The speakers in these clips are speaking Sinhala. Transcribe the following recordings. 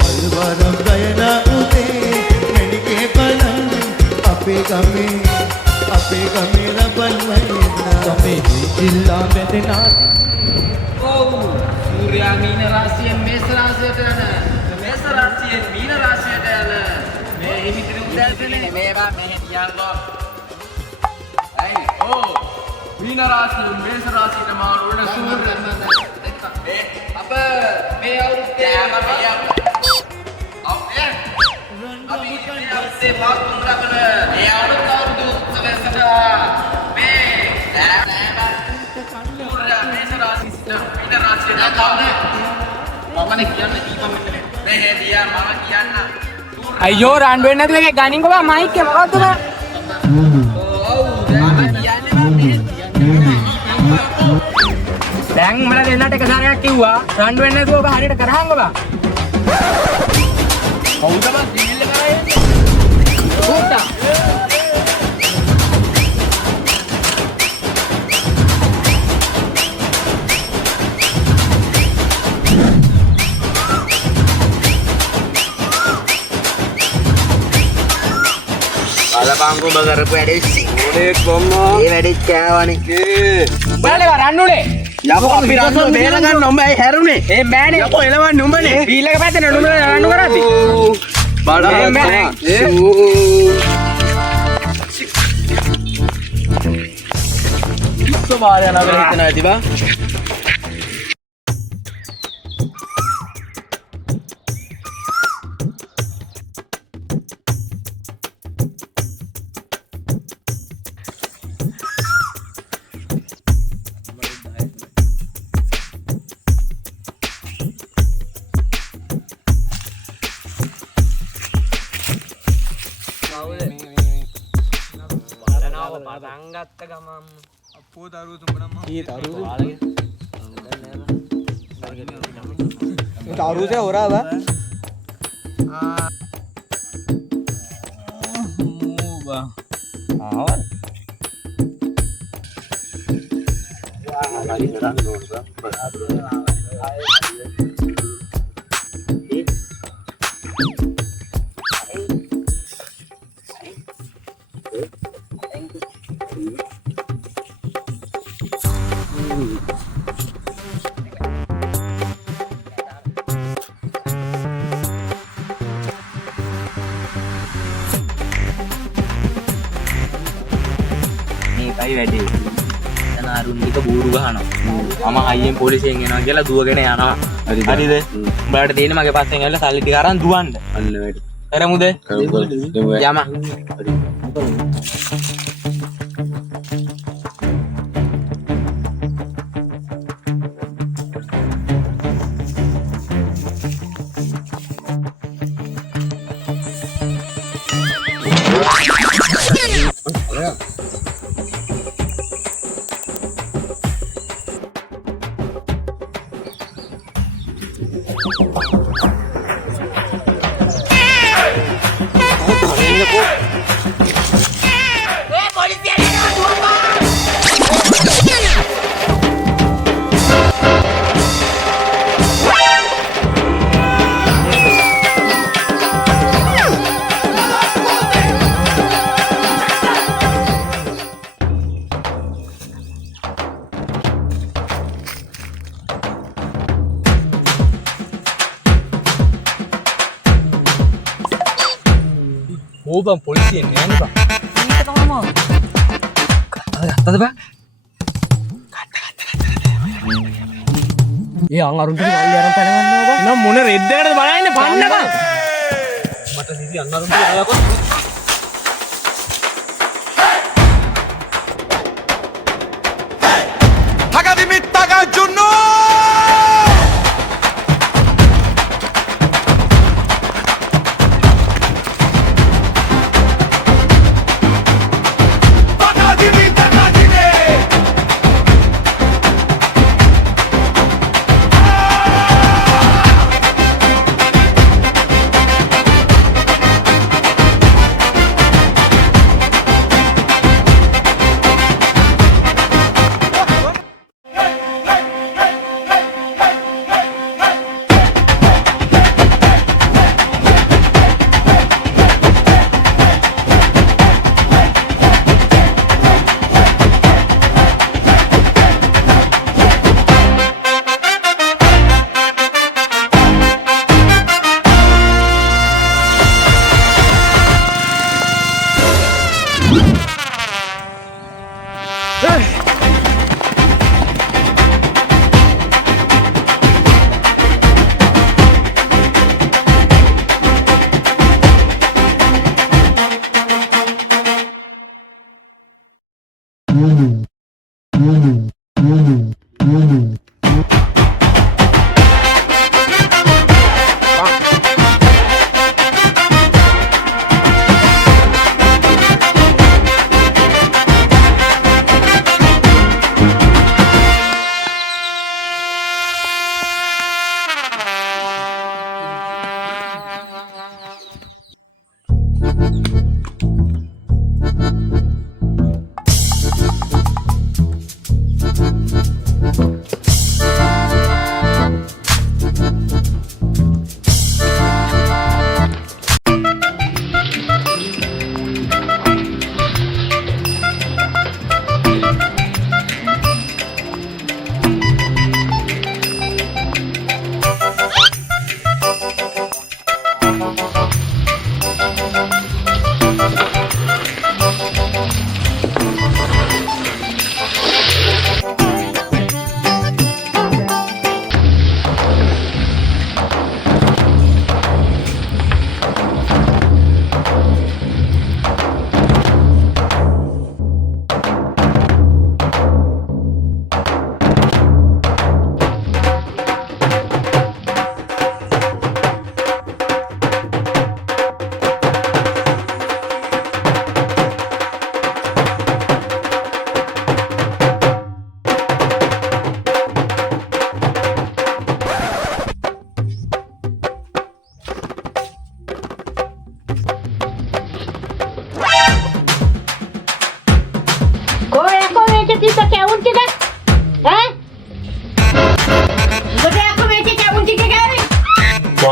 මල්වරම් ගයන උදේ මෙනිකේ බලන් අපේ ගමේ රබන් වයින්නා ගමේ ජිල්ලා බැඳෙනා ඔව් සූර්යා මීන රාශියෙන් මේෂ රාශියට යන මේෂ රාශියෙන් මීන රාශියට යන මේ හිමිතිරි උදැල්පනේ මේවා මෙහෙ තියල්ලෝ අයි ඕ මීන රාශියෙන් මේෂ රාශියට මාරු වෙන සූර්ය අප මේ අවුරුද්දේ අපි අවුරුද්දේ පාතුම් ලබන මේ අවුරුදු උත්සවය සඳහා මේ සූර්යා මේෂ රාශියට මීන රාශියට මමනේ කියන්නේ දීපම් මෙතන මේ දියා මම කියන්න අයියෝ රන් වෙන්නේ නැතුව එක ගණින් කොබා මයික් එක මොකද්ද බා ඔව් මම කියන්නේ දැන් මම දෙන්නට එක සාරයක් කිව්වා රන් වෙන්නේ නැතුව ඔබ හරියට කරහංග බා කවුද බා දිවිල්ල කරේ උට්ටා බලපංගු ඔබ කරපු වැඩේ සිංහලෙක් බොම්මෝ ඒ වැඩේ කෑවනේ බලලා රන්නුනේ යකෝ අපි රන්නුව බේර ගන්න ඔබ ඇයි හැරුනේ ඒ බෑනේ යකෝ එලවන්නේ උඹනේ බීල් එක පැත්තේ නුඹ රන්නු කරද්දි බලන්න ඉස්ස වාරය නගර හිතන ඇති බා පටන්ගත්ත ගමම් අපෝ දරුවෝ තුඹනම ඊ තරුසේ හොරාවා මූබා ආවද මේකයි වැඩේ දැන් අරුන්නික බూరు ගහනවා මම අයියෙන් පොලිසියෙන් එනවා කියලා දුවගෙන යනවා හරිද උඹලට දෙන්නේ මගේ පස්සෙන් ඇවිල්ලා සල්ලි ටික අරන් දුවන්න අන්න වැඩි කරමුද යම ඕබම් පොලිසියෙන් යන්නේ බා මේක තමයි ගත්තද බා ඒ අංගරුන්ට වල්ලි අරන් පැනගන්නවා බා නම් මොන රෙද්දයටද බලන්නේ පන්න බා මට නිදි අංගරුන්ට ආයකොත්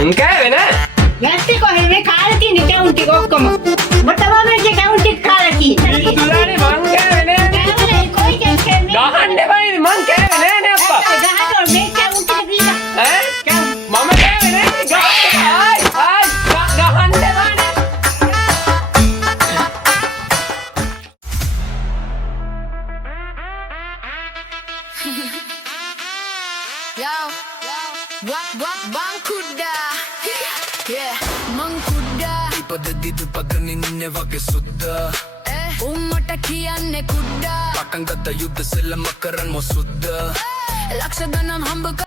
මං කෑවේ නෑ. නැත්te කොහෙද මේ කාලේ තියෙන කැවුම් ටික ඔක්කොම මට මේ කැවුම් ටික කාලා තියෙන්නේ තුලානේ මං කෑවේ නෑ. කැවුම් කොයි කැවුම් ගහන්න එපායි මං කෑවේ නෑ නේ අප්පා. ගහනවා මේ කැවුම් ටික දීලා ඈ මම කෑවේ නෑ. ගහන්න එපානේ. Yo, Bang Kuda. Yeah, Mang Kuda. ඉපදදිද පගනින්නේ වගේ සුද්ද උම්මට කියන්නේ කුඩා. පටන් ගත්ත යුද්ධ සෙල්ලම කරන් මොසුද්ද ලක්ෂ ගණන් හම්බ කර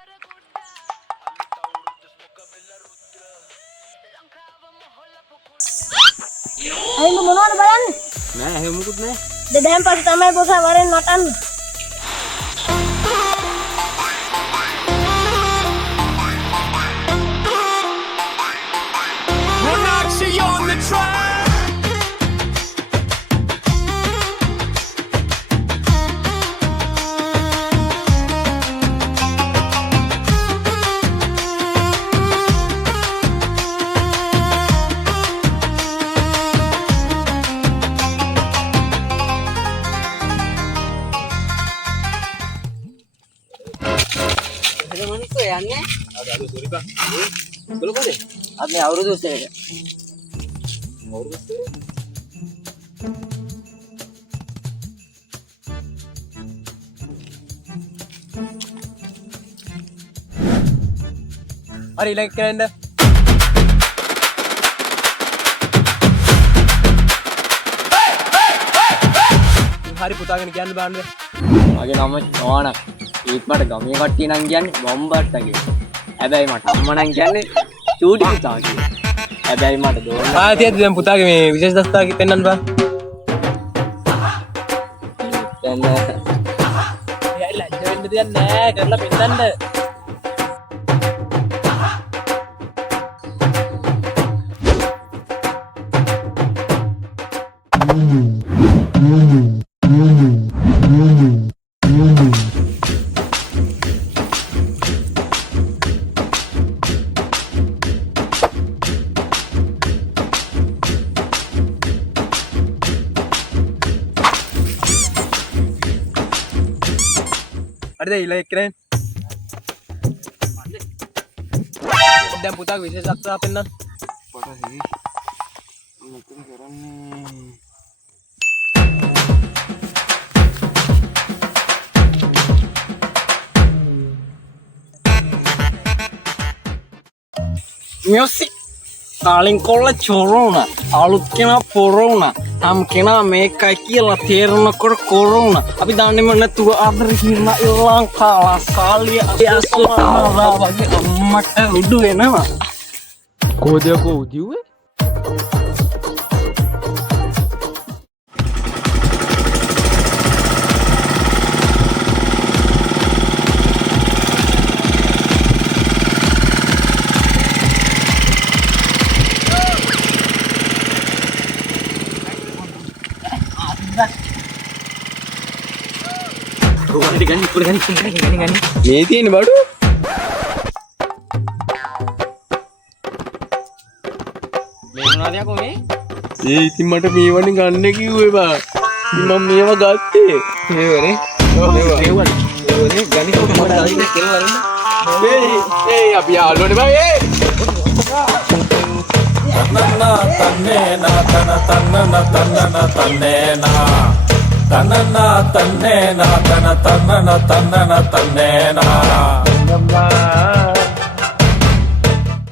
අයිම මොනවද බලන්නේ නෑ එහෙම මුකුත් නෑ. දැන් පස්සේ තමයි බොසා වරෙන් නටන්නේ අපි අවුරුදු උසේක. හරි ඊළඟ කරන්න. හරි පුතාගෙන කියන්න බෑන්ද? මගේ නම නෝනා. ඒත් මට ගමේ කට්ටිය නම් කියන්නේ බොම්බට්ටා කියලා. හැබැයි මට අම්මා නම් කියන්නේ චූටි පුතා කියලා. හැබැයි මට දෝනා. ආතියද දැන් පුතාගේ මේ විශේෂ දස්තාවක පෙන්වන්න බෑ. දැන් එයා ලැජ්ජ වෙන්න දෙයක් නෑ කරලා පෙන්නන්න. හරිද ඊළඟ කරන්නේ. දැන් පුතාගේ විශේෂ දස්තාව පෙන්නන්න. Music Kalian kolla corona alut kena corona am kena මේකයි කියලා තේරෙනකොට corona අපි දන්නේ මොන තුව අතර හිරලා ඉල්ලන් කාලා සාලිය අසුරා වගේ අම්මට උඩු වෙනවා කෝදයකෝ උදිව්වේ? මේ තියෙන බඩු මේ මොනවද යකෝ මේ? ඉතින් මට මේවනේ ගන්න කිව්වේ බා ඉතින් මම මේවා ගත්තේ මේවනේ. මේවනේ ගනි කොහොමද අදින්න කියලා වරින්න. ඒ අපි යාළුවනේ බා ඒ තන්නනා තන්නේ නා තන තන්නනා තන්නනා තන්නේ නා තන්නනා තන්නේ නා තන තන්නනා තන්නනා තන්නේ නා